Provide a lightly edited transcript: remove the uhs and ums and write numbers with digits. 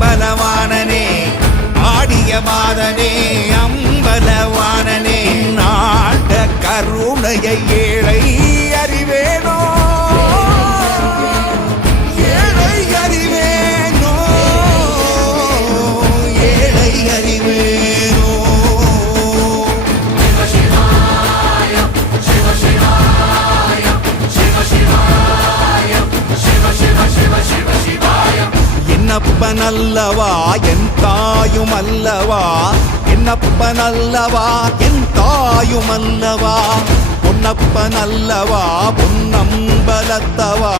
அம்பலவானனே ஆடிய மாதனே அம்பலவானனே நாட கருணையை ஏழை அறிவேனோ ஏழை அறிவேனோ ஏழை அறிவேனோ என்னப்பனல்லவா என் தாயும் அல்லவா என்னப்பனல்லவா என் தாயும் அல்லவா பொன்னப்பனல்லவா பொன்னம்பலத்தவா